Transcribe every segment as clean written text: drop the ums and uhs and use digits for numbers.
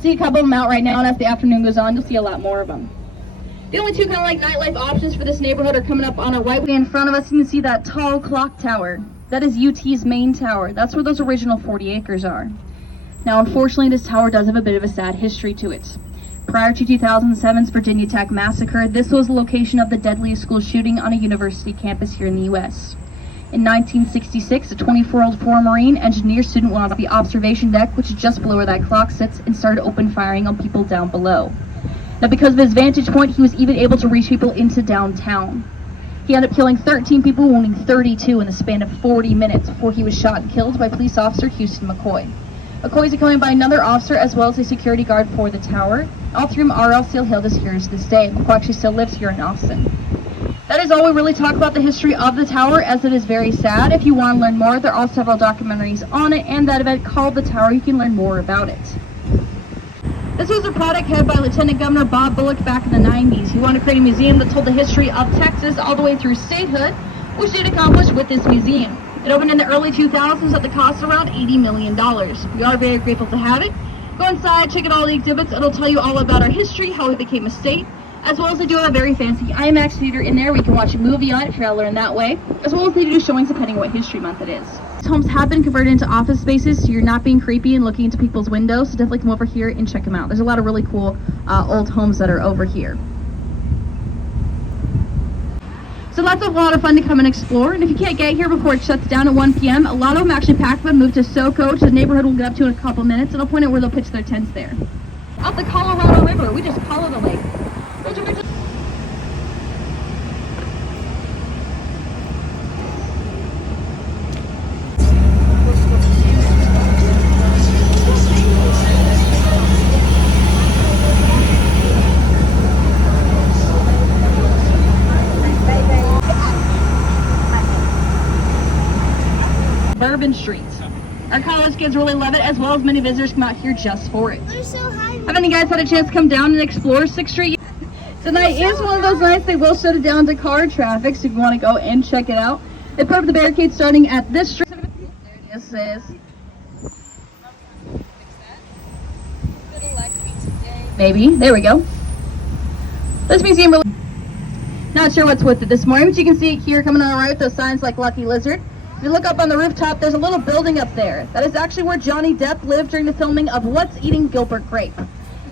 See a couple of them out right now, and as the afternoon goes on, you'll see a lot more of them. The only two kind of like nightlife options for this neighborhood are coming up on a white way in front of us. You can see that tall clock tower. That is UT's main tower. That's where those original 40 acres are. Now, unfortunately, this tower does have a bit of a sad history to it. Prior to 2007's Virginia Tech massacre, this was the location of the deadliest school shooting on a university campus here in the U.S. In 1966, a 24-year-old former Marine engineer student went onto the observation deck, which is just below where that clock sits, and started open firing on people down below. Now, because of his vantage point, he was even able to reach people into downtown. He ended up killing 13 people, wounding 32 in the span of 40 minutes before he was shot and killed by police officer Houston McCoy. McCoy is accompanied by another officer as well as a security guard for the tower. All three of them are all still hailed as heroes to this day. McCoy actually still lives here in Austin. That is all we really talk about the history of the tower, as it is very sad. If you want to learn more, there are several documentaries on it and that event called The Tower. You can learn more about it. This was a project headed by Lieutenant Governor Bob Bullock back in the 90s. He wanted to create a museum that told the history of Texas all the way through statehood, which he did accomplish with this museum. It opened in the early 2000s at the cost of around $80 million. We are very grateful to have it. Go inside, check out all the exhibits. It'll tell you all about our history, how it became a state, as well as they do have a very fancy IMAX theater in there where you can watch a movie on it if you're going to learn that way, as well as they do showings depending on what history month it is. These homes have been converted into office spaces, so you're not being creepy and looking into people's windows, so definitely come over here and check them out. There's a lot of really cool old homes that are over here. So that's a lot of fun to come and explore, and if you can't get here before it shuts down at 1 p.m., a lot of them actually pack up and move to SoCo, which the neighborhood we'll get up to in a couple minutes, and I'll point out where they'll pitch their tents there. Off the Colorado River, we just call it a lake. Bourbon Street. Our college kids really love it, as well as many visitors come out here just for it. They're so high. Have any guys had a chance to come down and explore 6th Street? Tonight is one of those nights they will shut it down to car traffic, so if you want to go and check it out. They put up the barricades starting at this street. There it is. Maybe. There we go. This museum really... Not sure what's with it this morning, but you can see it here coming on our right with those signs like Lucky Lizard. If you look up on the rooftop, there's a little building up there. That is actually where Johnny Depp lived during the filming of What's Eating Gilbert Grape.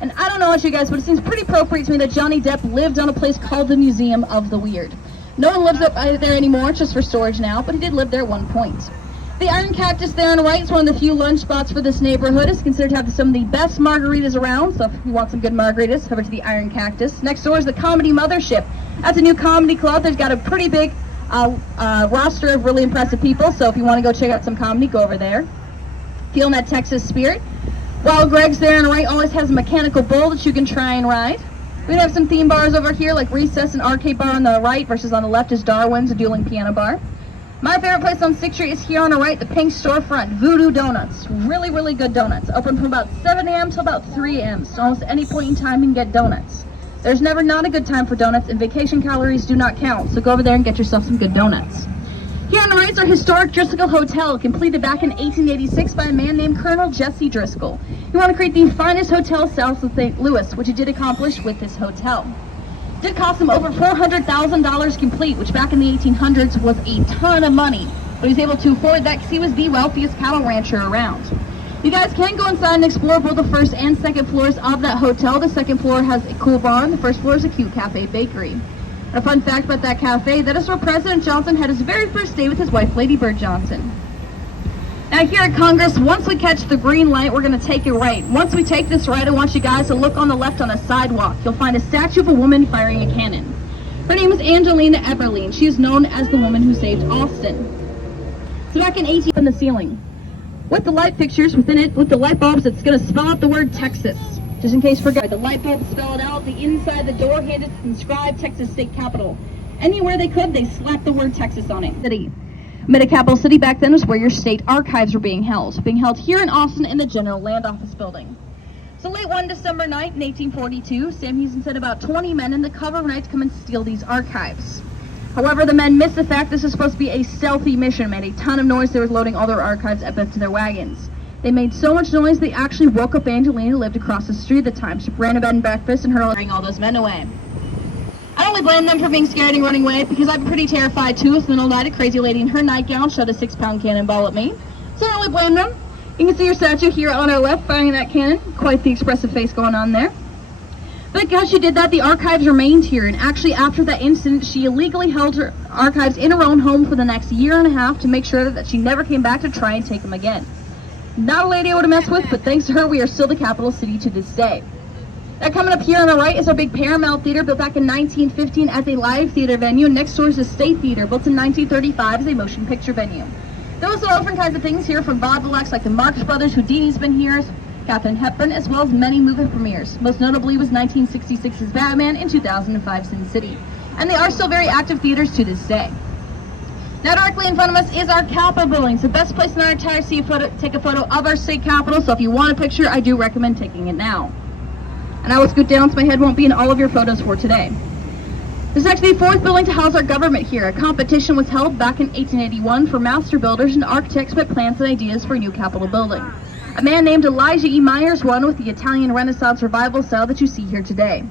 And I don't know about you guys, but it seems pretty appropriate to me that Johnny Depp lived on a place called the Museum of the Weird. No one lives up there anymore, it's just for storage now, but he did live there at one point. The Iron Cactus there on the right is one of the few lunch spots for this neighborhood. It's considered to have some of the best margaritas around, so if you want some good margaritas, head over to the Iron Cactus. Next door is the Comedy Mothership. That's a new comedy club. There's got a pretty big roster of really impressive people, so if you want to go check out some comedy, go over there. Feeling that Texas spirit. While Greg's there on the right always has a mechanical bull that you can try and ride. We're going to have some theme bars over here, like Recess and Arcade Bar on the right, versus on the left is Darwin's, a dueling piano bar. My favorite place on 6th Street is here on the right, the Pink Storefront, Voodoo Donuts. Really, really good donuts. Open from about 7 a.m. till about 3 a.m. So almost any point in time you can get donuts. There's never not a good time for donuts, and vacation calories do not count, so go over there and get yourself some good donuts. Here on the right is our historic Driscoll Hotel, completed back in 1886 by a man named Colonel Jesse Driscoll. He wanted to create the finest hotel south of St. Louis, which he did accomplish with this hotel. It did cost him over $400,000 complete, which back in the 1800s was a ton of money, but he was able to afford that because he was the wealthiest cattle rancher around. You guys can go inside and explore both the first and second floors of that hotel. The second floor has a cool bar, and the first floor is a cute cafe bakery. And a fun fact about that cafe, that is where President Johnson had his very first day with his wife, Lady Bird Johnson. Now here at Congress, once we catch the green light, we're going to take it right. Once we take this right, I want you guys to look on the left on the sidewalk. You'll find a statue of a woman firing a cannon. Her name is Angelina Eberlein. She is known as the woman who saved Austin. So back in 18 in the ceiling. With the light fixtures within it, with the light bulbs, it's going to spell out the word Texas. Just in case you forgot, the light bulbs spell it out. The inside the door handed inscribed Texas State Capitol. Anywhere they could, they slapped the word Texas on it. City. Mid capital city back then was where your state archives were being held here in Austin in the General Land Office building. So late one December night in 1842, Sam Houston sent about 20 men in the cover of night to come and steal these archives. However, the men missed the fact this was supposed to be a stealthy mission, made a ton of noise. They were loading all their archives up into their wagons. They made so much noise they actually woke up Angelina, who lived across the street at the time. She ran a bed and breakfast and heard all those men away. I don't really blame them for being scared and running away, because I'd be pretty terrified too if in the middle of the night a crazy lady in her nightgown shot a 6-pound cannonball at me. So I don't really blame them. You can see her statue here on our left firing that cannon. Quite the expressive face going on there. But because she did that, the archives remained here, and actually after that incident, she illegally held her archives in her own home for the next year and a half to make sure that she never came back to try and take them again. Not a lady I would have messed with, but thanks to her, we are still the capital city to this day. Now coming up here on the right is our big Paramount Theater, built back in 1915 as a live theater venue. Next door is the State Theater, built in 1935 as a motion picture venue. There was all different kinds of things here, from vaudevilles like the Marx Brothers, Houdini's been here, Katharine Hepburn, as well as many movie premieres. Most notably was 1966's Batman and 2005's Sin City. And they are still very active theaters to this day. Now directly in front of us is our Capitol building. It's the best place in our entire city to take a photo of our state capitol, so if you want a picture, I do recommend taking it now. And I will scoot down so my head won't be in all of your photos for today. This is actually the fourth building to house our government here. A competition was held back in 1881 for master builders and architects with plans and ideas for a new Capitol building. A man named Elijah E. Myers won with the Italian Renaissance revival style that you see here today.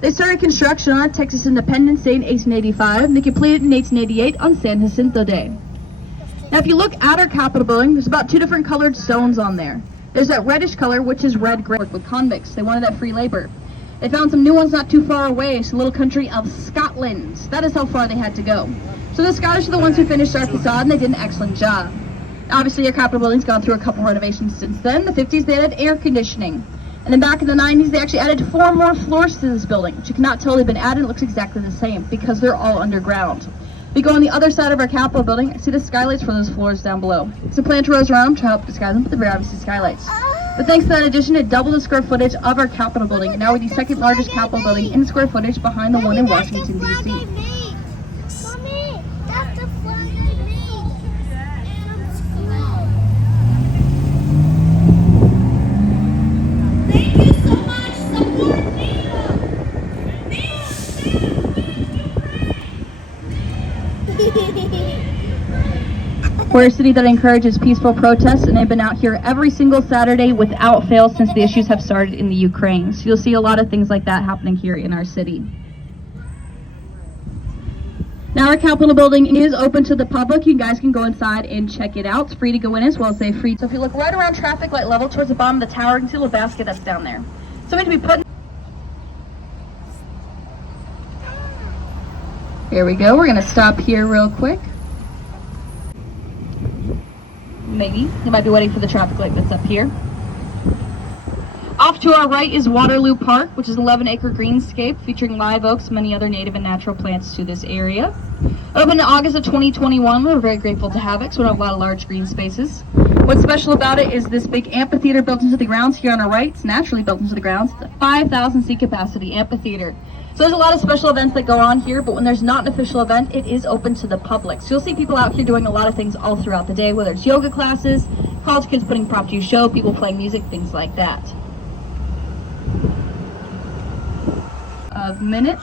They started construction on Texas Independence Day in 1885, and they completed in 1888 on San Jacinto Day. Now if you look at our Capitol building, there's about 2 different colored stones on there. There's that reddish color, which is red gray, with convicts. They wanted that free labor. They found some new ones not too far away. It's the little country of Scotland. That is how far they had to go. So the Scottish are the ones who finished our facade, and they did an excellent job. Obviously, our Capitol building's gone through a couple renovations since then. In the 50s, they added air conditioning. And then back in the 90s, they actually added 4 more floors to this building, which you cannot tell they've been added. It looks exactly the same, because they're all underground. We go on the other side of our Capitol building, see the skylights for those floors down below. It's a plant rows around to help disguise them, but they're very obviously skylights. But thanks to that addition, it doubled the square footage of our Capitol building, and now we're the second largest Capitol building in square footage behind the one in Washington, D.C. Mommy, that's the flag I made from school. Thank you so much. Support Nina. We're a city that encourages peaceful protests, and they've been out here every single Saturday without fail since the issues have started in the Ukraine. So you'll see a lot of things like that happening here in our city. Now our Capitol building is open to the public. You guys can go inside and check it out. It's free to go in as well as say free. So if you look right around traffic light level towards the bottom of the tower, you can see a little basket that's down there. Something to be put in. Here we go. We're going to stop here real quick. Maybe. You might be waiting for the traffic light that's up here. Off to our right is Waterloo Park, which is an 11-acre greenscape featuring live oaks and many other native and natural plants to this area. Opened in August of 2021. We're very grateful to have it, so we have a lot of large green spaces. What's special about it is this big amphitheater built into the grounds here on our right. It's naturally built into the grounds. It's a 5,000 seat capacity amphitheater. So there's a lot of special events that go on here, but when there's not an official event, it is open to the public. So you'll see people out here doing a lot of things all throughout the day, whether it's yoga classes, college kids putting impromptu show, people playing music, things like that. Of minutes.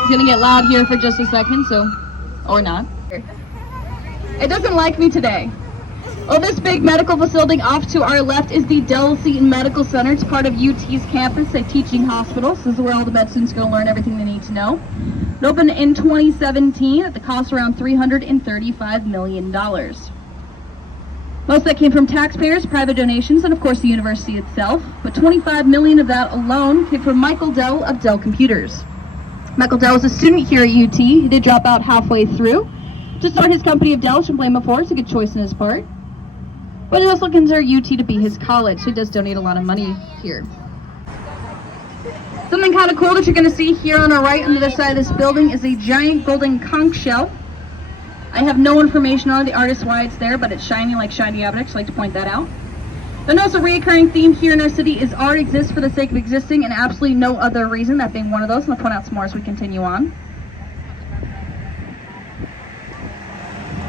It's gonna get loud here for just a second, so, or not. It doesn't like me today. Well, this big medical facility off to our left is the Dell Seton Medical Center. It's part of UT's campus, a teaching hospital. So this is where all the med students go learn everything they need to know. It opened in 2017 at the cost around $335 million. Most of that came from taxpayers, private donations, and of course the university itself. But $25 million of that alone came from Michael Dell of Dell Computers. Michael Dell was a student here at UT. He did drop out halfway through to start his company of Dell. Shouldn't blame him for it. It's a good choice on his part. But he also considers UT to be his college, so he does donate a lot of money here. Something kind of cool that you're going to see here on our right on the other side of this building is a giant golden conch shell. I have no information on the artist why it's there, but it's shiny like shiny objects. I like to point that out. But notice a recurring theme here in our city is art exists for the sake of existing and absolutely no other reason, that being one of those. And I'll point out some more as we continue on.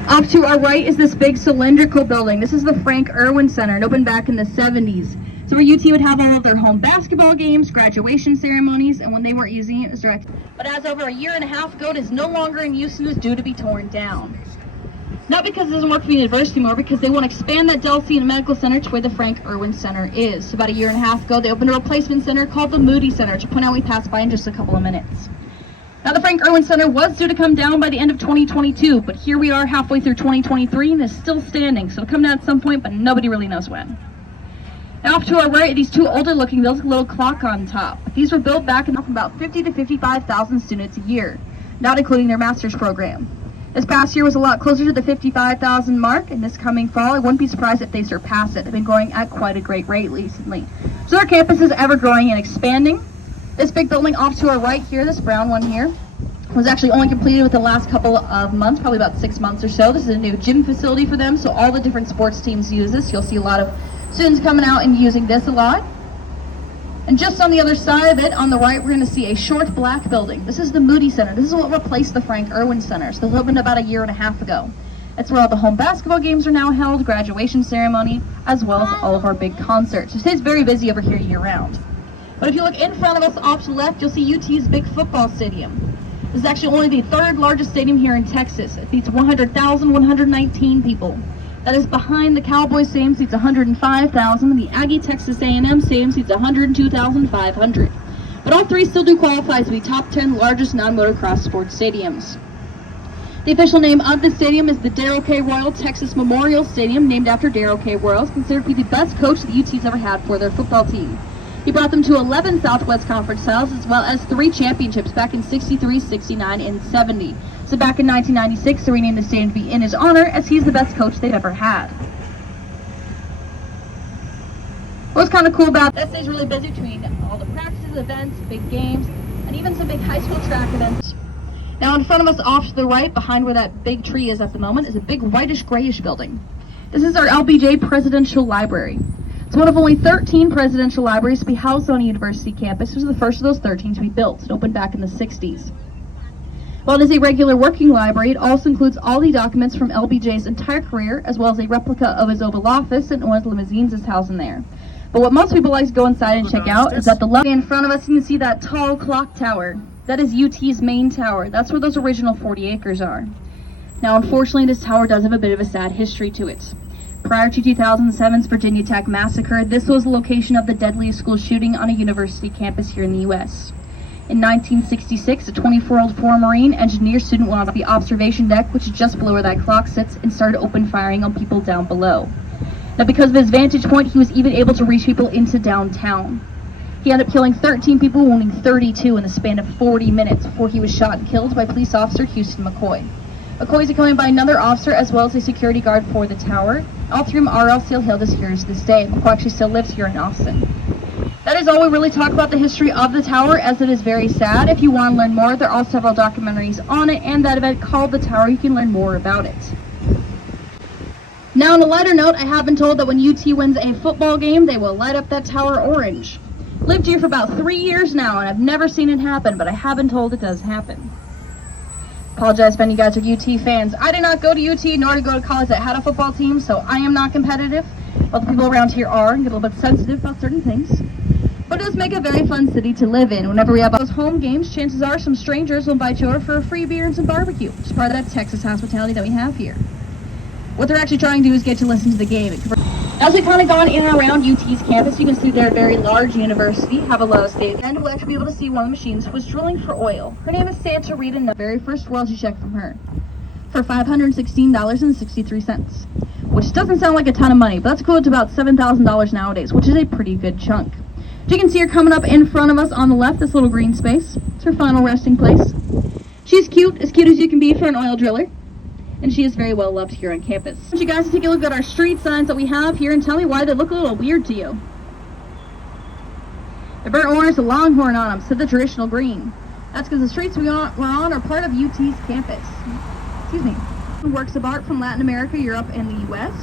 Off to our right is this big cylindrical building. This is the Frank Irwin Center. It opened back in the 70s. So where UT would have all of their home basketball games, graduation ceremonies, and when they weren't using it, it was directed. But as over a year and a half ago, it is no longer in use and is due to be torn down. Not because it doesn't work for the university anymore, because they want to expand that Dell Senior Medical Center to where the Frank Irwin Center is. So about a year and a half ago, they opened a replacement center called the Moody Center, which point out we passed by in just a couple of minutes. Now the Frank Irwin Center was due to come down by the end of 2022, but here we are halfway through 2023 and it's still standing, so it'll come down at some point, but nobody really knows when. Now off to our right are these two older looking buildings with a little clock on top. These were built back in about 50 to 55,000 students a year, not including their master's program. This past year was a lot closer to the 55,000 mark, and this coming fall, I wouldn't be surprised if they surpass it. They've been growing at quite a great rate recently. So our campus is ever growing and expanding. This big building off to our right here, this brown one here, was actually only completed within the last couple of months, probably about 6 months or so. This is a new gym facility for them, so all the different sports teams use this. You'll see a lot of students coming out and using this a lot. And just on the other side of it, on the right, we're going to see a short black building. This is the Moody Center. This is what replaced the Frank Irwin Center. So this opened about a year and a half ago. It's where all the home basketball games are now held, graduation ceremony, as well as all of our big concerts. It stays very busy over here year-round. But if you look in front of us off to the left, you'll see UT's big football stadium. This is actually only the third largest stadium here in Texas. It seats 100,119 people. That is behind the Cowboys Stadium, seats 105,000, and the Aggie Texas A&M Stadium seats 102,500. But all three still do qualify to be top 10 largest non-motocross sports stadiums. The official name of the stadium is the Darrell K. Royal Texas Memorial Stadium, named after Darrell K. Royal, considered to be the best coach the UT's ever had for their football team. He brought them to 11 Southwest Conference titles, as well as 3 championships back in 63, 69, and 70. So back in 1996, they renamed the stadium to be in his honor, as he's the best coach they've ever had. What's kind of cool about that stays really busy between all the practices, events, big games, and even some big high school track events. Now in front of us off to the right, behind where that big tree is at the moment, is a big whitish grayish building. This is our LBJ Presidential Library. It's one of only 13 presidential libraries to be housed on a university campus. This was the first of those 13 to be built. It opened back in the 60s. While it is a regular working library, it also includes all the documents from LBJ's entire career, as well as a replica of his Oval Office and one of the limousines is housed in there. But what most people like to go inside and check out is that the left in front of us, you can see that tall clock tower. That is UT's main tower. That's where those original 40 acres are. Now, unfortunately, this tower does have a bit of a sad history to it. Prior to 2007's Virginia Tech massacre, this was the location of the deadliest school shooting on a university campus here in the U.S. In 1966, a 24-year-old former Marine engineer student went on the observation deck, which is just below where that clock sits, and started open firing on people down below. Now, because of his vantage point, he was even able to reach people into downtown. He ended up killing 13 people, wounding 32 in the span of 40 minutes before he was shot and killed by police officer Houston McCoy. McCoy is accompanied by another officer as well as a security guard for the tower. All three of them are all still hailed as heroes to this day. McCoy actually still lives here in Austin. That is all we really talk about the history of the tower, as it is very sad. If you want to learn more, there are several documentaries on it and that event called The Tower. You can learn more about it. Now, on a lighter note, I have been told that when UT wins a football game, they will light up that tower orange. Lived here for about 3 years now, and I've never seen it happen, but I have been told it does happen. Apologize if any of you guys are UT fans. I did not go to UT nor to go to college that had a football team, so I am not competitive. But the people around here are and get a little bit sensitive about certain things. But it does make a very fun city to live in. Whenever we have those home games, chances are some strangers will invite you over for a free beer and some barbecue, which is part of that Texas hospitality that we have here. What they're actually trying to do is get you to listen to the game. As we've kind of gone in and around UT's campus, you can see they're a very large university, have a lot of states, and we'll actually be able to see one of the machines was drilling for oil. Her name is Santa Rita, and the very first royalty check from her for $516.63, which doesn't sound like a ton of money, but that's equivalent to about $7,000 nowadays, which is a pretty good chunk. As you can see her coming up in front of us on the left, this little green space. It's her final resting place. She's cute as you can be for an oil driller. And she is very well loved here on campus. I want you guys to take a look at our street signs that we have here and tell me why they look a little weird to you. The burnt orange, the longhorn on them, so the traditional green. That's because the streets we're on are part of UT's campus. Excuse me. Works of art from Latin America, Europe, and the U.S.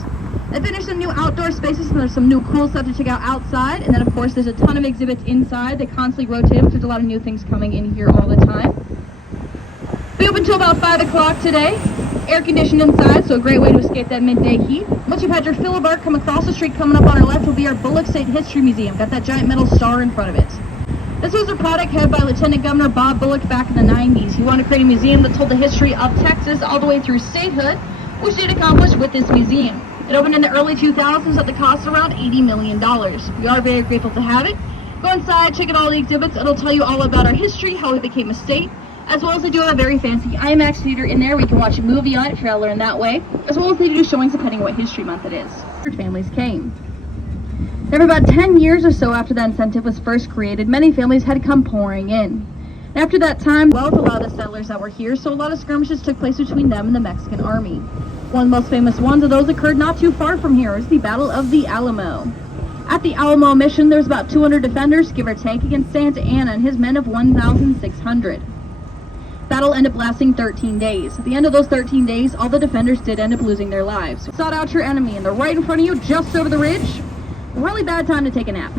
They finished some new outdoor spaces, and there's some new cool stuff to check out outside. And then, of course, there's a ton of exhibits inside. They constantly rotate, so there's a lot of new things coming in here all the time. We open until about 5 o'clock today. Air conditioned inside, so a great way to escape that midday heat. Once you've had your fill of art, come across the street. Coming up on our left will be our Bullock State History Museum. Got that giant metal star in front of it. This was a project headed by Lieutenant Governor Bob Bullock back in the 90s. He wanted to create a museum that told the history of Texas all the way through statehood, which he did accomplish with this museum. It opened in the early 2000s at the cost of around $80 million. We are very grateful to have it. Go inside, check out all the exhibits. It'll tell you all about our history, how we became a state, as well as they do have a very fancy IMAX theater in there. We can watch a movie on it, try to learn that way, as well as they do showings depending on what history month it is. Families came. Never about 10 years or so after that incentive was first created, many families had come pouring in. After that time, well, with a lot of the settlers that were here, so a lot of skirmishes took place between them and the Mexican army. One of the most famous ones of those occurred not too far from here. It's the Battle of the Alamo. At the Alamo mission, there's about 200 defenders, give or take, against Santa Anna and his men of 1,600. Battle ended up lasting 13 days. At the end of those 13 days, all the defenders did end up losing their lives. Sought out your enemy, and they're right in front of you, just over the ridge. Really bad time to take a nap.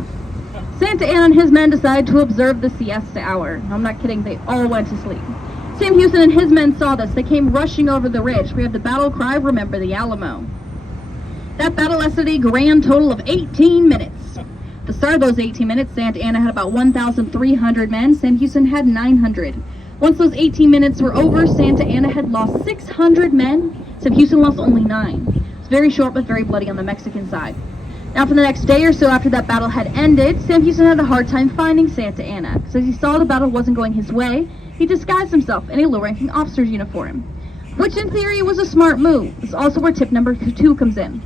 Santa Anna and his men decided to observe the siesta hour. I'm not kidding, they all went to sleep. Sam Houston and his men saw this. They came rushing over the ridge. We have the battle cry, "Remember the Alamo." That battle lasted a grand total of 18 minutes. At the start of those 18 minutes, Santa Anna had about 1,300 men. Sam Houston had 900. Once those 18 minutes were over, Santa Anna had lost 600 men. Sam Houston lost only 9. It's very short but very bloody on the Mexican side. Now for the next day or so after that battle had ended, Sam Houston had a hard time finding Santa Anna. So as he saw the battle wasn't going his way, he disguised himself in a low-ranking officer's uniform, which in theory was a smart move. This is also where tip number 2 comes in.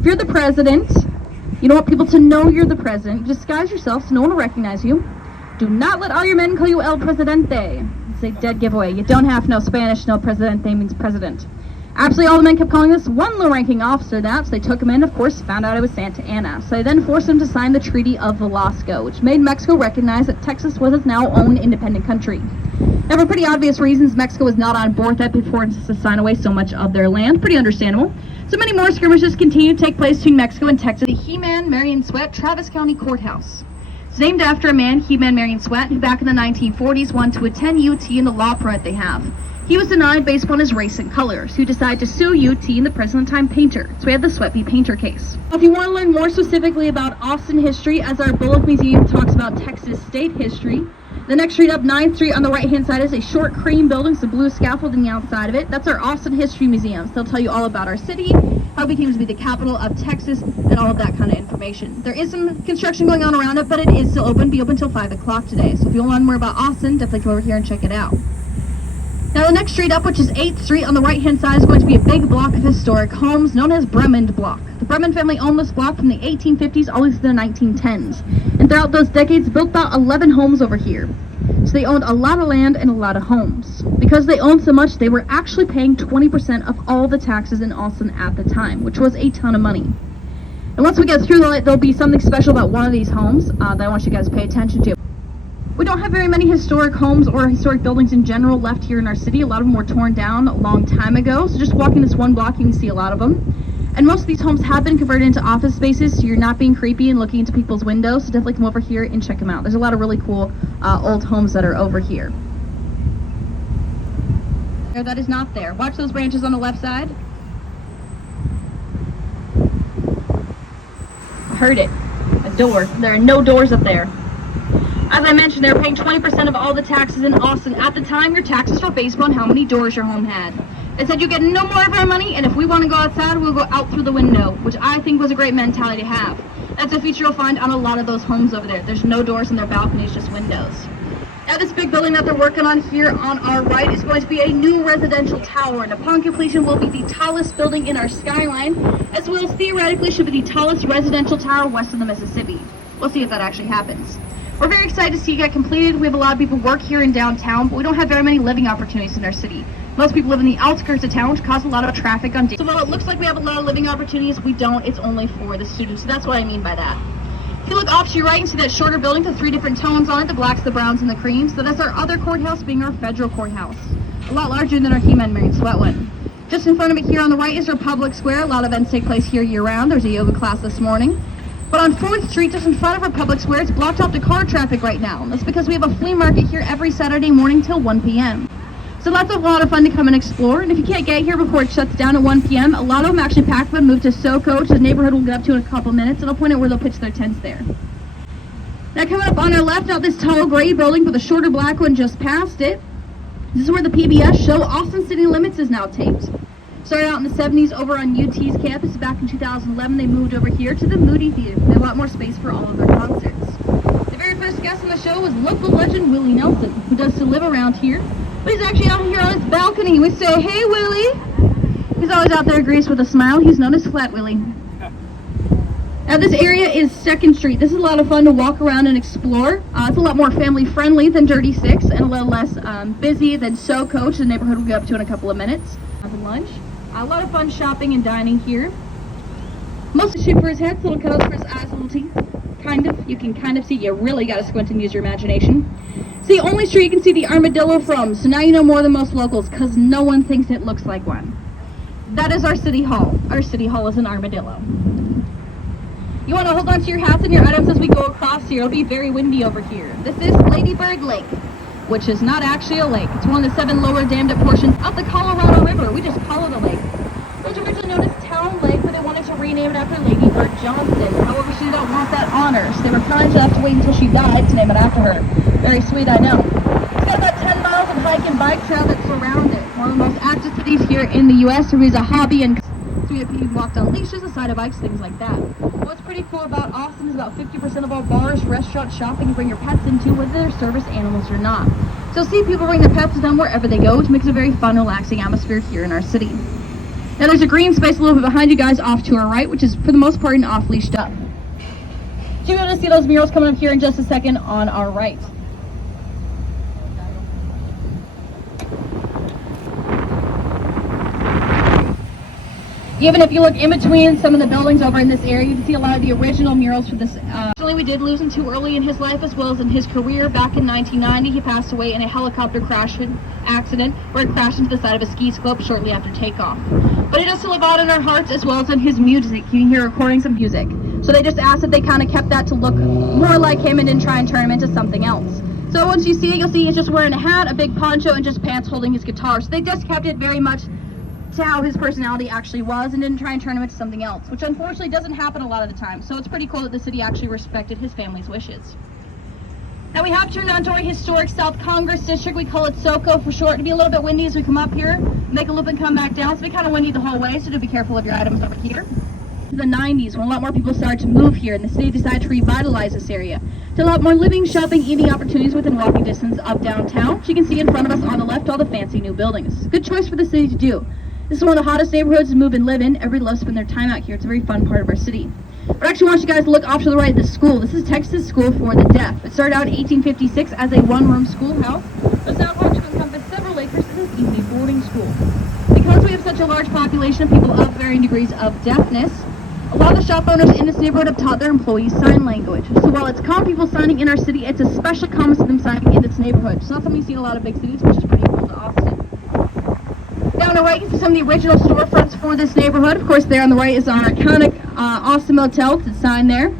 If you're the president, you don't want people to know you're the president, disguise yourself so no one will recognize you. Do not let all your men call you El Presidente. It's a dead giveaway. You don't have to know Spanish, no Presidente means president. Absolutely all the men kept calling this one low-ranking officer that, so they took him in, of course, found out it was Santa Anna. So they then forced him to sign the Treaty of Velasco, which made Mexico recognize that Texas was its now own independent country. Now, for pretty obvious reasons, Mexico was not on board with that before to sign away so much of their land. Pretty understandable. So many more skirmishes continued to take place between Mexico and Texas. The He-Man Marion Sweat Travis County Courthouse. It's named after a man, He-Man Marion Sweat, who back in the 1940s wanted to attend UT in the law program they have. He was denied based upon his race and color, so he decided to sue UT and the present time painter. So we had the Sweat v. Painter case. If you want to learn more specifically about Austin history, as our Bullock Museum talks about Texas state history, the next street up, 9th Street, on the right-hand side is a short cream building, so blue scaffolding the outside of it. That's our Austin History Museum. So they'll tell you all about our city, how it became to be the capital of Texas, and all of that kind of information. There is some construction going on around it, but it is still open. Be open until 5 o'clock today. So if you want to learn more about Austin, definitely come over here and check it out. Now the next street up, which is 8th Street, on the right-hand side is going to be a big block of historic homes known as Bremond Block. The Bremond family owned this block from the 1850s all the way through the 1910s. And throughout those decades, built about 11 homes over here. So they owned a lot of land and a lot of homes. Because they owned so much, they were actually paying 20% of all the taxes in Austin at the time, which was a ton of money. And once we get through that, there'll be something special about one of these homes that I want you guys to pay attention to. We don't have very many historic homes or historic buildings in general left here in our city. A lot of them were torn down a long time ago. So just walking this one block, you can see a lot of them. And most of these homes have been converted into office spaces, so you're not being creepy and looking into people's windows. So definitely come over here and check them out. There's a lot of really cool old homes that are over here. No, that is not there. Watch those branches on the left side. I heard it. A door. There are no doors up there. As I mentioned, they were paying 20% of all the taxes in Austin. At the time, your taxes were based on how many doors your home had. It said you get no more of our money, and if we want to go outside, we'll go out through the window, which I think was a great mentality to have. That's a feature you'll find on a lot of those homes over there. There's no doors in their balconies, just windows. Now this big building that they're working on here on our right is going to be a new residential tower, and upon completion will be the tallest building in our skyline, as well as theoretically should be the tallest residential tower west of the Mississippi. We'll see if that actually happens. We're very excited to see it get completed. We have a lot of people work here in downtown, but we don't have very many living opportunities in our city. Most people live in the outskirts of town, which causes a lot of traffic on days. So while it looks like we have a lot of living opportunities, we don't. It's only for the students. So that's what I mean by that. If you look off to your right and see that shorter building with 3 different tones on it, the blacks, the browns, and the creams. So that's our other courthouse, being our federal courthouse. A lot larger than our He-Man Marion Sweat one. Just in front of it here on the right is our public square. A lot of events take place here year-round. There's a yoga class this morning. But on 4th Street, just in front of our public square, it's blocked off to car traffic right now. That's because we have a flea market here every Saturday morning till 1 p.m. So that's a lot of fun to come and explore. And if you can't get here before it shuts down at 1 p.m., a lot of them actually pack up and move to SoCo, which the neighborhood we'll get up to in a couple minutes, and I'll point out where they'll pitch their tents there. Now coming up on our left, out this tall gray building with a shorter black one just past it, this is where the PBS show Austin City Limits is now taped. Started out in the 70s over on UT's campus. Back in 2011, they moved over here to the Moody Theater. They have a lot more space for all of their concerts. The very first guest on the show was local legend Willie Nelson, who does still live around here. But he's actually out here on his balcony. We say, hey, Willie. He's always out there graced with a smile. He's known as Flat Willie. Now this area is 2nd Street. This is a lot of fun to walk around and explore. It's a lot more family friendly than Dirty Six and a little less busy than SoCo, which the neighborhood we'll get up to in a couple of minutes. Having lunch. A lot of fun shopping and dining here. Most shape for his head, little cutouts for his eyes, little teeth. Kind of. You can kind of see. You really got to squint and use your imagination. It's the only street you can see the armadillo from, so now you know more than most locals, because no one thinks it looks like one. That is our city hall. Our city hall is an armadillo. You want to hold on to your hats and your items as we go across here. It'll be very windy over here. This is Lady Bird Lake, which is not actually a lake. It's one of the 7 lower dammed up portions of the Colorado River. We just call it a lake. It was originally known as Town Lake, but they wanted to rename it after Lady Bird Johnson. However, she didn't want that honor, so they were kind enough to wait until she died to name it after her. Very sweet, I know. It's got about 10 miles of hike and bike trail that surround it. One of the most active cities here in the U.S. who is a hobby and so we have people walked on leashes, a side of bikes, things like that. What's pretty cool about Austin is about 50% of all bars, restaurants, shopping you bring your pets into, whether they're service animals or not. So see people bring their pets with them wherever they go, which makes a very fun, relaxing atmosphere here in our city. Now there's a green space a little bit behind you guys off to our right, which is for the most part an off-leashed up. So you'll be able to see those murals coming up here in just a second on our right. Even if you look in between some of the buildings over in this area, you can see a lot of the original murals for this. Unfortunately, we did lose him too early in his life as well as in his career. Back in 1990, he passed away in a helicopter crash accident where he crashed into the side of a ski slope shortly after takeoff. But he does still live on in our hearts as well as in his music. You can hear recordings of music. So they just asked that they kind of kept that to look more like him and didn't try and turn him into something else. So once you see it, you'll see he's just wearing a hat, a big poncho, and just pants holding his guitar. So they just kept it very much to how his personality actually was and didn't try and turn him into something else, which unfortunately doesn't happen a lot of the time. So it's pretty cool that the city actually respected his family's wishes. Now we have turned on to our historic South Congress District. We call it SoCo for short. It'll be a little bit windy as we come up here, make a loop and come back down. It's been kind of windy the whole way, so do be careful of your items over here. The 90s, when a lot more people started to move here and the city decided to revitalize this area to a lot more living, shopping, eating opportunities within walking distance of downtown. So you can see in front of us on the left all the fancy new buildings. Good choice for the city to do. This is one of the hottest neighborhoods to move and live in. Everybody loves to spend their time out here. It's a very fun part of our city. But I actually want you guys to look off to the right at this school. This is Texas School for the Deaf. It started out in 1856 as a one-room schoolhouse, but it's now going to encompass several acres as an evening boarding school. Because we have such a large population of people of varying degrees of deafness, a lot of the shop owners in this neighborhood have taught their employees sign language. So while it's common people signing in our city, it's a special common to them signing in this neighborhood. It's not something you see in a lot of big cities, which is pretty cool to Austin. Down on the right, you see some of the original storefronts for this neighborhood. Of course, there on the right is our iconic Austin Motel. It's a sign there.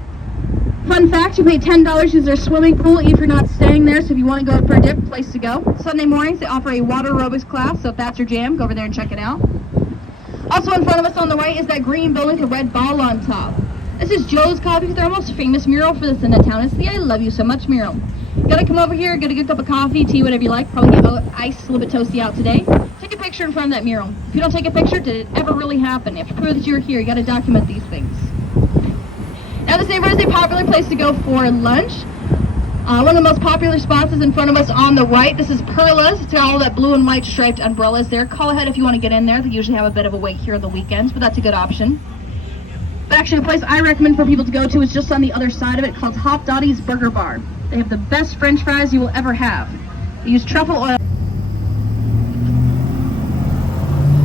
Fun fact, you pay $10 to use their swimming pool if you're not staying there, so if you want to go for a dip, place to go. Sunday mornings, they offer a water aerobics class, so if that's your jam, go over there and check it out. Also in front of us on the right is that green building with a red ball on top. This is Joe's Coffee, their most famous mural for this in the town. It's the I Love You So Much mural. You gotta come over here, get a good cup of coffee, tea, whatever you like. Probably get ice, a little bit toasty out today. Take a picture in front of that mural. If you don't take a picture, did it ever really happen? You have to prove that you're here. You gotta document these things. Now this neighborhood is a popular place to go for lunch. One of the most popular spots is in front of us on the right. This is Perla's. It's got all that blue and white striped umbrellas there. Call ahead if you want to get in there. They usually have a bit of a wait here on the weekends, but that's a good option. But actually, the place I recommend for people to go to is just on the other side of it, called Hop Dottie's Burger Bar. They have the best French fries you will ever have. They use truffle oil.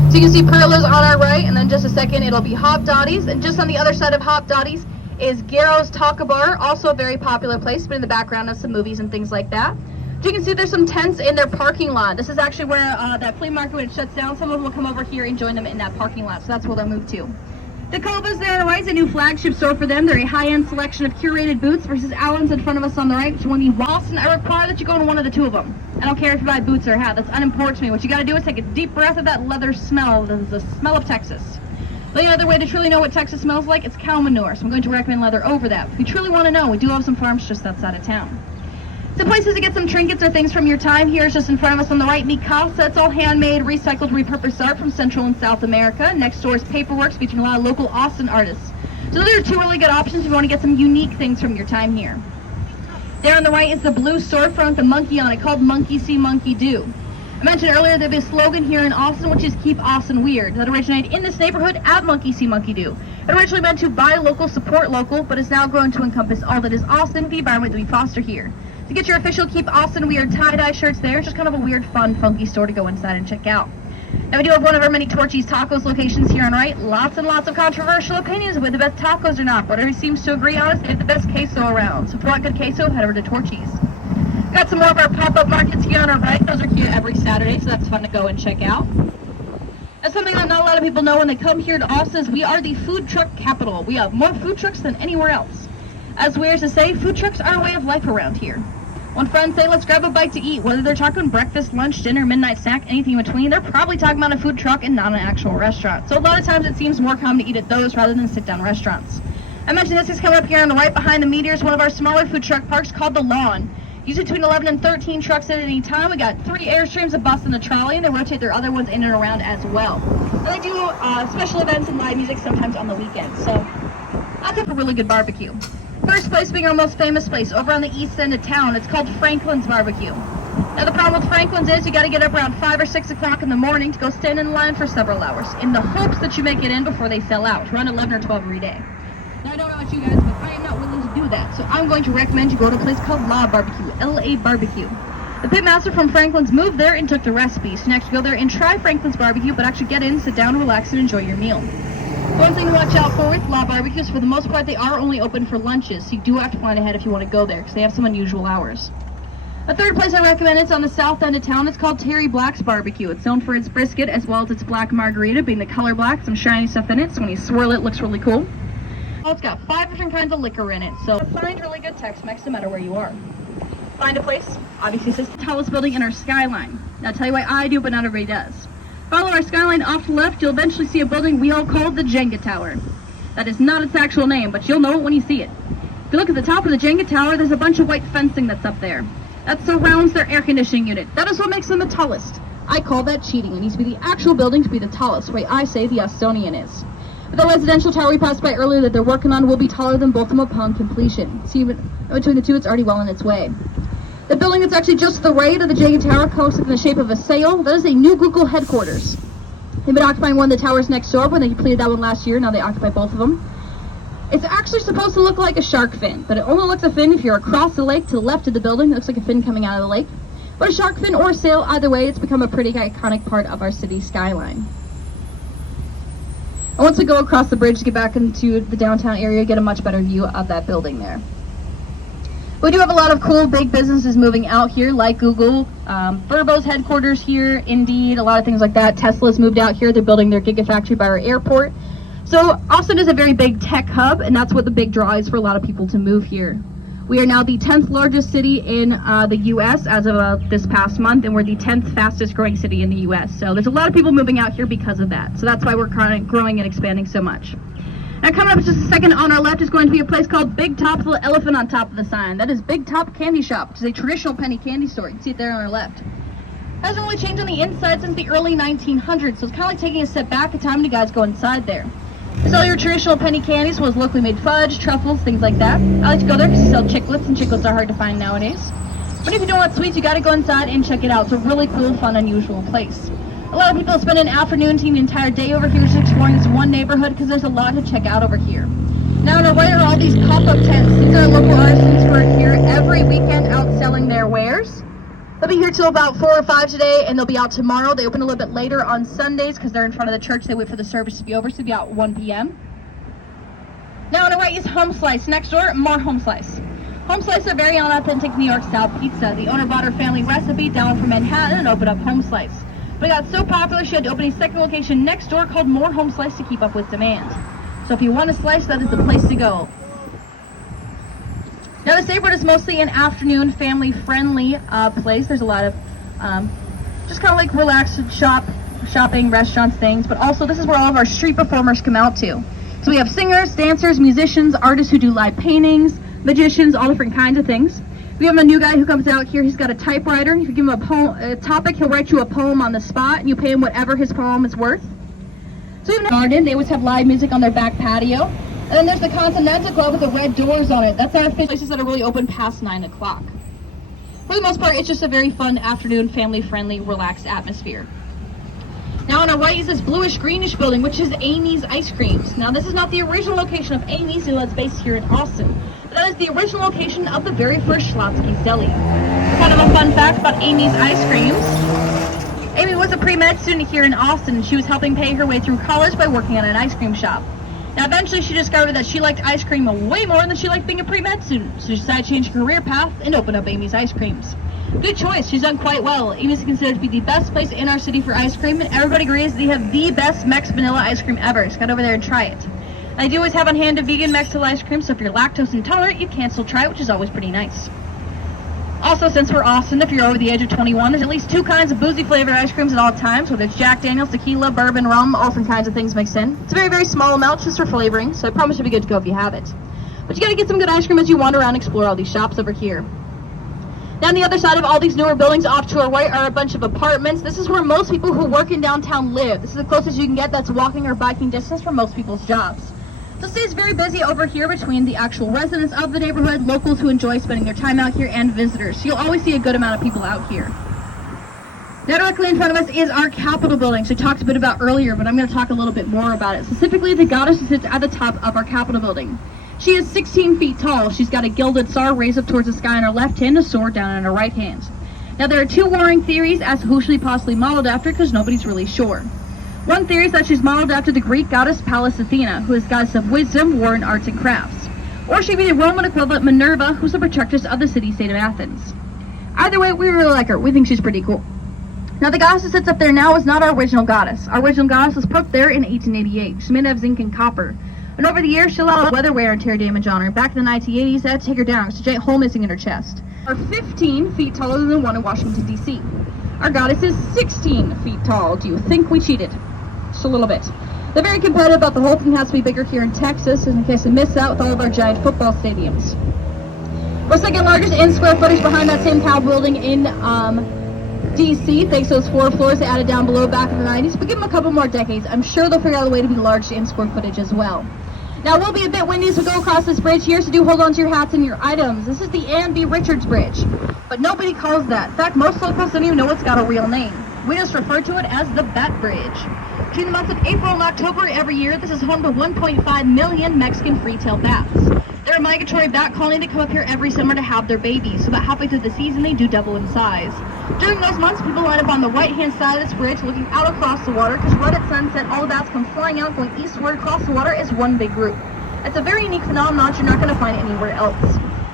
So you can see Perla's on our right, and then just a second it'll be Hop Dottie's, and just on the other side of Hop Dottie's is Garrow's Taco Bar, also a very popular place, but in the background of some movies and things like that. So you can see there's some tents in their parking lot. This is actually where that flea market, when it shuts down, some of them will come over here and join them in that parking lot, so that's where they'll move to. Dakota's there on the right is a new flagship store for them. They're a high-end selection of curated boots versus Allen's in front of us on the right, which is one of the Boston. I require that you go to one of the two of them. I don't care if you buy boots or a hat. That's unimportant to me. What you gotta do is take a deep breath of that leather smell. The smell of Texas. The only other way to truly know what Texas smells like, it's cow manure. So I'm going to recommend leather over that. If you truly want to know, we do have some farms just outside of town. Some places to get some trinkets or things from your time here is just in front of us on the right. Mikasa, it's all handmade, recycled, repurposed art from Central and South America. Next door is Paperworks, featuring a lot of local Austin artists. So those are two really good options if you want to get some unique things from your time here. There on the right is the blue storefront with the monkey on it, called Monkey See, Monkey Do. I mentioned earlier there'd be a slogan here in Austin, which is Keep Austin Weird, that originated in this neighborhood at Monkey See, Monkey Do. It originally meant to buy local, support local, but it's now grown to encompass all that is Austin, the environment that we foster here. To get your official Keep Austin Weird tie-dye shirts there, it's just kind of a weird, fun, funky store to go inside and check out. Now we do have one of our many Torchy's Tacos locations here on right. Lots and lots of controversial opinions with the best tacos or not. Whatever he seems to agree on is get the best queso around. So if you want good queso, head over to Torchy's. Got some more of our pop-up markets here on our right. Those are here every Saturday, so that's fun to go and check out. That's something that not a lot of people know when they come here to Austin is we are the food truck capital. We have more food trucks than anywhere else. As we are to say, food trucks are a way of life around here. When friends say, let's grab a bite to eat, whether they're talking breakfast, lunch, dinner, midnight snack, anything in between, they're probably talking about a food truck and not an actual restaurant. So a lot of times it seems more common to eat at those rather than sit-down restaurants. I mentioned this is coming up here on the right behind the meteors, one of our smaller food truck parks called The Lawn. Usually between 11 and 13 trucks at any time. We got 3 Airstreams, a bus, and a trolley, and they rotate their other ones in and around as well. And they do special events and live music sometimes on the weekends, so that's a really good barbecue. First place being our most famous place, over on the east end of town. It's called Franklin's Barbecue. Now the problem with Franklin's is you got to get up around 5 or 6 o'clock in the morning to go stand in line for several hours, in the hopes that you make it in before they sell out, around 11 or 12 every day. Now I don't know about you guys, but I am not willing to do that, so I'm going to recommend you go to a place called La Barbecue, L-A Barbecue. The pitmaster from Franklin's moved there and took the recipe, so you can actually go there and try Franklin's Barbecue, but actually get in, sit down, relax, and enjoy your meal. One thing to watch out for with La Barbecue is for the most part they are only open for lunches, so you do have to plan ahead if you want to go there, because they have some unusual hours. A third place I recommend is on the south end of town. It's called Terry Black's Barbecue. It's known for its brisket as well as its black margarita, being the color black, some shiny stuff in it, so when you swirl it looks really cool. Well, it's got 5 different kinds of liquor in it, so find really good Tex-Mex no matter where you are. Find a place, obviously this is the tallest building in our skyline. Now I'll tell you why I do, but not everybody does. Follow our skyline off to the left, you'll eventually see a building we all call the Jenga Tower. That is not its actual name, but you'll know it when you see it. If you look at the top of the Jenga Tower, there's a bunch of white fencing that's up there. That surrounds their air conditioning unit. That is what makes them the tallest. I call that cheating. It needs to be the actual building to be the tallest, the way I say the Austonian is. But the residential tower we passed by earlier that they're working on will be taller than both of them upon completion. See, between the two, it's already well on its way. The building that's actually just to the right of the Jenga Tower comes in the shape of a sail. That is a new Google headquarters. They've been occupying one of the towers next door, when they completed that one last year. Now they occupy both of them. It's actually supposed to look like a shark fin, but it only looks a fin if you're across the lake to the left of the building. It looks like a fin coming out of the lake. But a shark fin or a sail, either way, it's become a pretty iconic part of our city skyline. And once we go across the bridge to get back into the downtown area, get a much better view of that building there. We do have a lot of cool big businesses moving out here, like Google, Verbo's headquarters here, Indeed, a lot of things like that. Tesla's moved out here. They're building their Gigafactory by our airport. So Austin is a very big tech hub, and that's what the big draw is for a lot of people to move here. We are now the 10th largest city in the U.S. as of this past month, and we're the 10th fastest growing city in the U.S. So there's a lot of people moving out here because of that. So that's why we're kind of growing and expanding so much. Now coming up in just a second on our left is going to be a place called Big Top's Little Elephant on top of the sign. That is Big Top Candy Shop, which is a traditional penny candy store. You can see it there on our left. Hasn't really changed on the inside since the early 1900s, so it's kind of like taking a step back in time when you guys go inside there. They sell your traditional penny candies, as well as locally made fudge, truffles, things like that. I like to go there because they sell chiclets, and chiclets are hard to find nowadays. But if you don't want sweets, you got to go inside and check it out. It's a really cool, fun, unusual place. A lot of people spend an afternoon to an entire day over here just exploring this one neighborhood because there's a lot to check out over here. Now on our right are all these pop-up tents. These are local artisans who are here every weekend out selling their wares. They'll be here till about 4 or 5 today, and they'll be out tomorrow. They open a little bit later on Sundays because they're in front of the church. They wait for the service to be over, so they'll be out 1 p.m. Now on the right is Home Slice. Next door, more Home Slice. Home Slice are very authentic New York style pizza. The owner bought her family recipe down from Manhattan and opened up Home Slice. But it got so popular she had to open a second location next door called More Home Slice to keep up with demand. So if you want a slice, that is the place to go. Now this neighborhood is mostly an afternoon family-friendly place. There's a lot of Just kind of like relax and shopping, restaurants, things. But also this is where all of our street performers come out to. So we have singers, dancers, musicians, artists who do live paintings, magicians, all different kinds of things. We have a new guy who comes out here. He's got a typewriter. If you give him a topic, he'll write you a poem on the spot, and you pay him whatever his poem is worth. So even in the garden, they always have live music on their back patio. And then there's the Continental Club with the red doors on it. That's our places that are really open past 9 o'clock. For the most part, it's just a very fun afternoon, family-friendly, relaxed atmosphere. Now on our right is this bluish-greenish building, which is Amy's Ice Creams. Now this is not the original location of Amy's, although it's based here in Austin. But that is the original location of the very first Schlotzsky's Deli. Kind of a fun fact about Amy's Ice Creams. Amy was a pre-med student here in Austin, and she was helping pay her way through college by working at an ice cream shop. Now eventually she discovered that she liked ice cream way more than she liked being a pre-med student, so she decided to change her career path and open up Amy's Ice Creams. Good choice, she's done quite well. Amy's is considered to be the best place in our city for ice cream, and everybody agrees they have the best Mex vanilla ice cream ever, so get over there and try it. I do always have on hand a vegan Mex vanilla ice cream, so if you're lactose intolerant, you can still try it, which is always pretty nice. Also, since we're Austin, if you're over the age of 21, there's at least 2 kinds of boozy flavored ice creams at all times, whether it's Jack Daniels, tequila, bourbon, rum, all different kinds of things mixed in. It's a very, very small amount just for flavoring, so I promise you'll be good to go if you have it. But you gotta get some good ice cream as you wander around and explore all these shops over here. Now on the other side of all these newer buildings off to our right are a bunch of apartments. This is where most people who work in downtown live. This is the closest you can get that's walking or biking distance from most people's jobs. So it stays very busy over here between the actual residents of the neighborhood, locals who enjoy spending their time out here, and visitors. So you'll always see a good amount of people out here. Now directly in front of us is our Capitol building. So I talked a bit about earlier, but I'm going to talk a little bit more about it. Specifically, the goddess who sits at the top of our Capitol building. She is 16 feet tall. She's got a gilded star raised up towards the sky in her left hand, a sword down in her right hand. Now there are 2 warring theories as to who she possibly modeled after, because nobody's really sure. One theory is that she's modeled after the Greek goddess Pallas Athena, who is goddess of wisdom, war, and arts and crafts. Or she'd be the Roman equivalent Minerva, who's the protectress of the city-state of Athens. Either way, we really like her. We think she's pretty cool. Now the goddess that sits up there now is not our original goddess. Our original goddess was put up there in 1888. She's made out of zinc and copper. And over the years, she allowed weather wear and tear damage on her. Back in the 1980s, they had to take her down. There's a giant hole missing in her chest. Are 15 feet taller than the one in Washington, D.C. Our goddess is 16 feet tall. Do you think we cheated? Just a little bit. They're very competitive about the whole thing has to be bigger here in Texas, in case we miss out with all of our giant football stadiums. We're second largest in square footage behind that same cow building in DC, thanks to those 4 floors they added down below back in the 90s. But give them a couple more decades. I'm sure they'll figure out a way to be large in square footage as well. Now, it will be a bit windy as we go across this bridge here, so do hold on to your hats and your items. This is the Ann B. Richards Bridge, but nobody calls that. In fact, most locals don't even know it's got a real name. We just refer to it as the Bat Bridge. Between the months of April and October every year, this is home to 1.5 million Mexican free-tailed bats. They're a migratory bat colony that come up here every summer to have their babies, so about halfway through the season they do double in size. During those months, people line up on the right-hand side of this bridge looking out across the water, because right at sunset, all the bats come flying out, going eastward across the water as one big group. It's a very unique phenomenon you're not going to find anywhere else.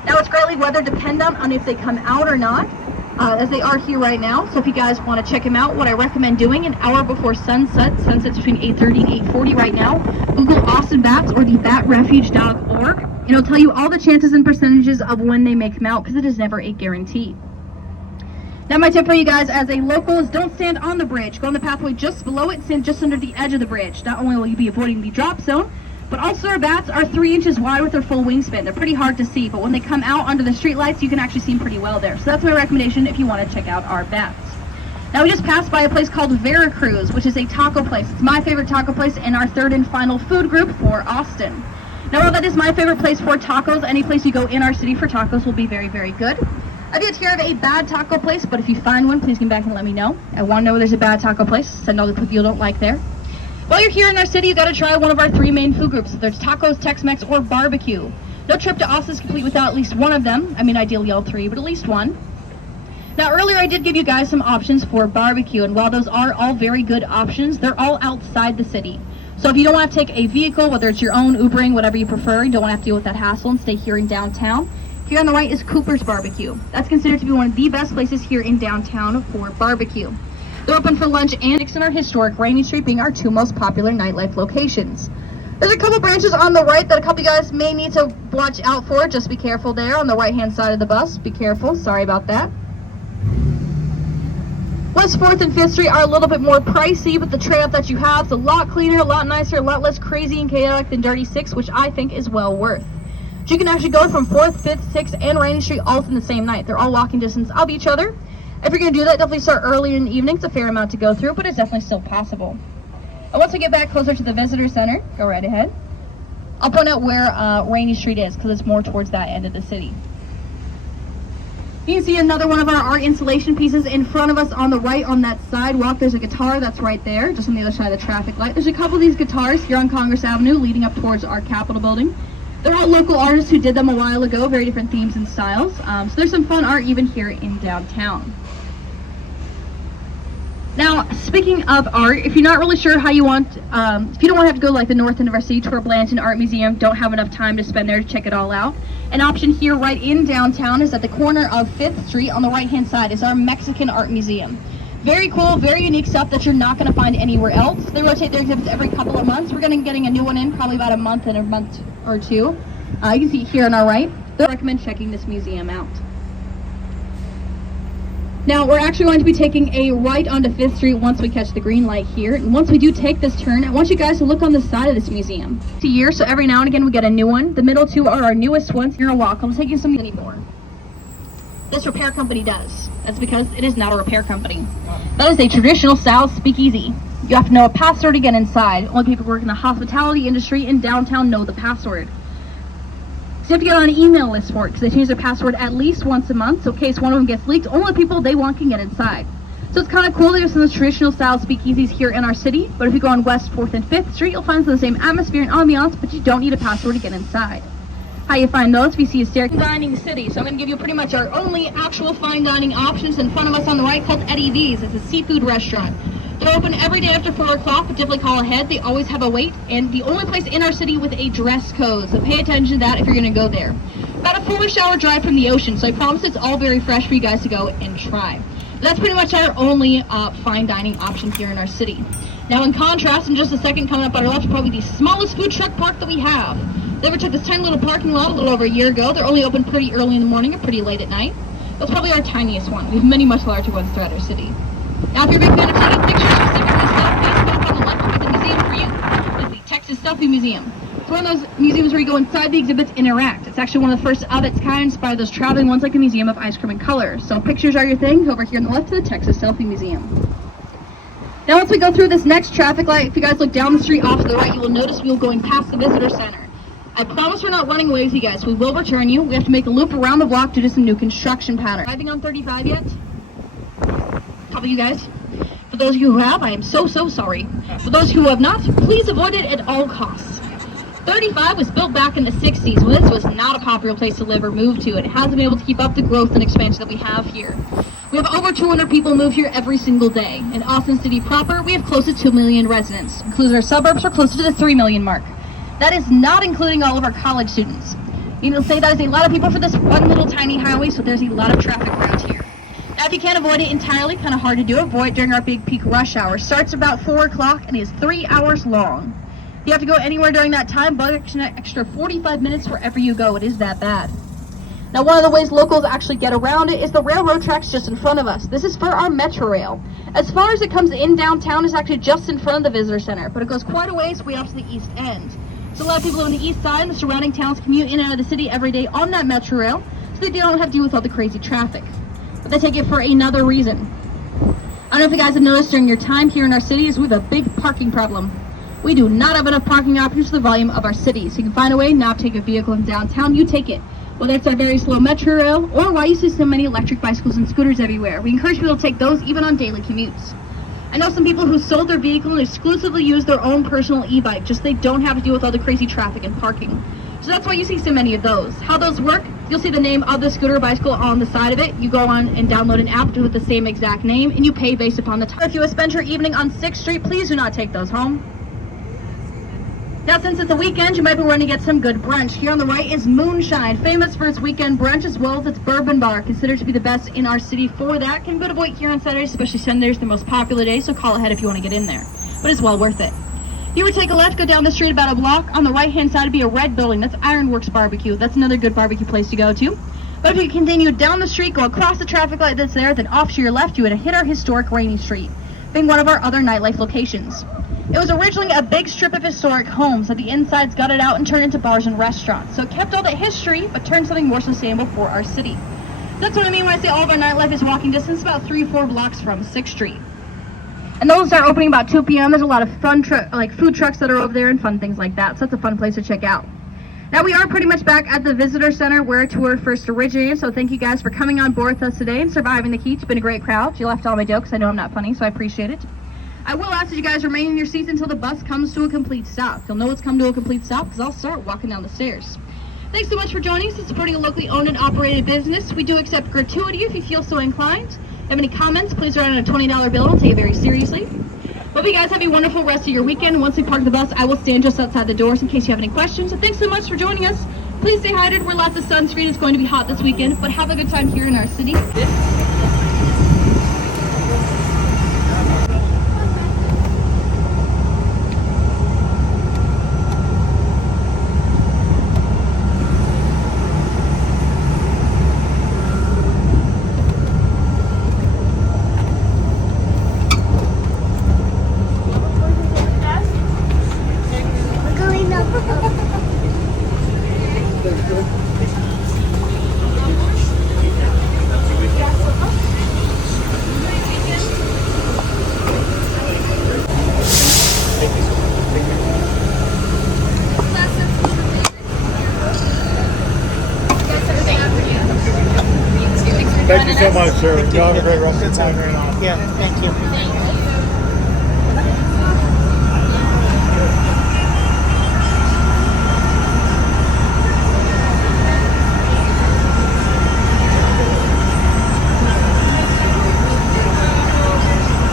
Now, it's greatly weather dependent on if they come out or not, as they are here right now. So if you guys want to check them out, what I recommend doing an hour before sunset, sunset's between 8:30 and 8:40 right now, Google Austin Bats or the batrefuge.org, and it'll tell you all the chances and percentages of when they may come out, because it is never a guarantee. Now my tip for you guys as a local is don't stand on the bridge. Go on the pathway just below it, stand just under the edge of the bridge. Not only will you be avoiding the drop zone, but also our bats are 3 inches wide with their full wingspan. They're pretty hard to see, but when they come out under the streetlights, you can actually see them pretty well there. So that's my recommendation if you want to check out our bats. Now we just passed by a place called Veracruz, which is a taco place. It's my favorite taco place and our 3rd and final food group for Austin. Now while that is my favorite place for tacos, any place you go in our city for tacos will be very, very good. I've yet to hear of a bad taco place, but if you find one, please come back and let me know. I want to know if there's a bad taco place. Send all the people you don't like there. While you're here in our city, you got to try one of our 3 main food groups. There's tacos, Tex-Mex, or barbecue. No trip to Austin is complete without at least one of them. I mean, ideally all 3, but at least one. Now, earlier I did give you guys some options for barbecue, and while those are all very good options, they're all outside the city. So if you don't want to take a vehicle, whether it's your own, Ubering, whatever you prefer, you don't want to have to deal with that hassle and stay here in downtown. Here on the right is Cooper's Barbecue. That's considered to be one of the best places here in downtown for barbecue. They're open for lunch and in our historic Rainy Street being our 2 most popular nightlife locations. There's a couple branches on the right that a couple of you guys may need to watch out for. Just be careful there on the right-hand side of the bus. Be careful. Sorry about that. West 4th and 5th Street are a little bit more pricey, but the trade-off that you have is a lot cleaner, a lot nicer, a lot less crazy and chaotic than Dirty 6, which I think is well worth. So you can actually go from 4th, 5th, 6th, and Rainy Street all in the same night. They're all walking distance of each other. If you're going to do that, definitely start early in the evening. It's a fair amount to go through, but it's definitely still possible. And once we get back closer to the visitor center, go right ahead. I'll point out where Rainy Street is, because it's more towards that end of the city. You can see another one of our art installation pieces in front of us on the right on that sidewalk. There's a guitar that's right there, just on the other side of the traffic light. There's a couple of these guitars here on Congress Avenue leading up towards our Capitol building. They're all local artists who did them a while ago, very different themes and styles. So there's some fun art even here in downtown. Now, speaking of art, if you're not really sure how you want, if you don't want to have to go like the North End of our city to our Blanton Art Museum, don't have enough time to spend there to check it all out, an option here right in downtown is at the corner of 5th Street on the right-hand side is our Mexican Art Museum. Very cool, very unique stuff that you're not going to find anywhere else. They rotate their exhibits every couple of months. We're going to be getting a new one in probably about a month or two. You can see it here on our right. I recommend checking this museum out. Now, we're actually going to be taking a right onto 5th Street once we catch the green light here. And once we do take this turn, I want you guys to look on the side of this museum. It's a year, so every now and again we get a new one. The middle two are our newest ones. You're welcome. I'll take you some anymore. This repair company does. That's because it is not a repair company. That is a traditional style speakeasy. You have to know a password to get inside. Only people who work in the hospitality industry in downtown know the password. So you have to get on an email list for it because they change their password at least once a month. So in case one of them gets leaked, only the people they want can get inside. So it's kind of cool. There's some of the traditional style speakeasies here in our city. But if you go on West 4th and 5th Street, you'll find some of the same atmosphere and ambiance, but you don't need a password to get inside. How you find those? We see a staircase. Dining city. So I'm going to give you pretty much our only actual fine dining options. In front of us on the right, called Eddie V's. It's a seafood restaurant. They're open every day after 4 o'clock, but definitely call ahead. They always have a wait, and the only place in our city with a dress code, so pay attention to that if you're going to go there. About a 4-ish hour drive from the ocean, so I promise it's all very fresh for you guys to go and try. That's pretty much our only fine dining option here in our city. Now, in contrast, in just a second, coming up on our left, probably the smallest food truck park that we have. They ever took this tiny little parking lot a little over a year ago. They're only open pretty early in the morning or pretty late at night. That's probably our tiniest one. We have many much larger ones throughout our city. Now, if you're a big fan of taking pictures specifically selfies, on the left of the museum for you is the Texas Selfie Museum. It's one of those museums where you go inside the exhibits, interact. It's actually one of the first of its kind, inspired those traveling ones like the Museum of Ice Cream and Color. So pictures are your thing. Over here on the left to the Texas Selfie Museum. Now, once we go through this next traffic light, if you guys look down the street off to the right, you will notice we will going past the visitor center. I promise we're not running away with you guys. We will return you. We have to make a loop around the block due to some new construction pattern. Driving on 35 yet? How about you guys? For those of you who have, I am so sorry. For those who have not, please avoid it at all costs. 35 was built back in the 60s when this was not a popular place to live or move to, and it hasn't been able to keep up the growth and expansion that we have here. We have over 200 people move here every single day. In Austin City proper, we have close to 2 million residents. Including our suburbs, we're closer to the 3 million mark. That is not including all of our college students. You know, say that is a lot of people for this one little tiny highway, so there's a lot of traffic around here. Now, if you can't avoid it entirely, kind of hard to do, avoid during our big peak rush hour. Starts about 4 o'clock and is 3 hours long. If you have to go anywhere during that time, budget an extra 45 minutes wherever you go. It is that bad. Now, one of the ways locals actually get around it is the railroad tracks just in front of us. This is for our Metro Rail. As far as it comes in downtown, it's actually just in front of the visitor center, but it goes quite a ways way off to the east end. So a lot of people on the east side and the surrounding towns commute in and out of the city every day on that Metro Rail, so they don't have to deal with all the crazy traffic. But they take it for another reason. I don't know if you guys have noticed during your time here in our city is we have a big parking problem. We do not have enough parking options for the volume of our city. So you can find a way not to take a vehicle in downtown, you take it. Whether it's our very slow Metro Rail or why you see so many electric bicycles and scooters everywhere. We encourage people to take those even on daily commutes. I know some people who sold their vehicle and exclusively use their own personal e-bike, just they don't have to deal with all the crazy traffic and parking. So that's why you see so many of those. How those work, you'll see the name of the scooter or bicycle on the side of it. You go on and download an app with the same exact name, and you pay based upon the time. If you have spent your evening on 6th Street, please do not take those home. Now, since it's a weekend, you might be wanting to get some good brunch. Here on the right is Moonshine, famous for its weekend brunch as well as its bourbon bar, considered to be the best in our city for that. Can be a bit of wait here on Saturdays, especially Sundays, the most popular day, so call ahead if you want to get in there. But it's well worth it. You would take a left, go down the street about a block. On the right-hand side would be a red building. That's Ironworks Barbecue. That's another good barbecue place to go to. But if you continue down the street, go across the traffic light that's there, then off to your left, you would hit our historic Rainy Street, being one of our other nightlife locations. It was originally a big strip of historic homes that the insides gutted out and turned into bars and restaurants. So it kept all that history, but turned something more sustainable for our city. That's what I mean when I say all of our nightlife is walking distance, about 3 or 4 blocks from 6th Street. And those start opening about 2 p.m. There's a lot of fun food trucks that are over there and fun things like that. So that's a fun place to check out. Now we are pretty much back at the Visitor Center where our tour first originated. So thank you guys for coming on board with us today and surviving the heat. It's been a great crowd. You laughed at all my jokes. I know I'm not funny, so I appreciate it. I will ask that you guys remain in your seats until the bus comes to a complete stop. You'll know it's come to a complete stop because I'll start walking down the stairs. Thanks so much for joining us and supporting a locally owned and operated business. We do accept gratuity if you feel so inclined. If you have any comments, please write on a $20 bill and I'll take it very seriously. Hope you guys have a wonderful rest of your weekend. Once we park the bus, I will stand just outside the doors in case you have any questions. So thanks so much for joining us. Please stay hydrated. Wear lots of sunscreen. It's going to be hot this weekend, but have a good time here in our city. Thank you so much, sir. You have a great rest of the time. Yeah, thank you.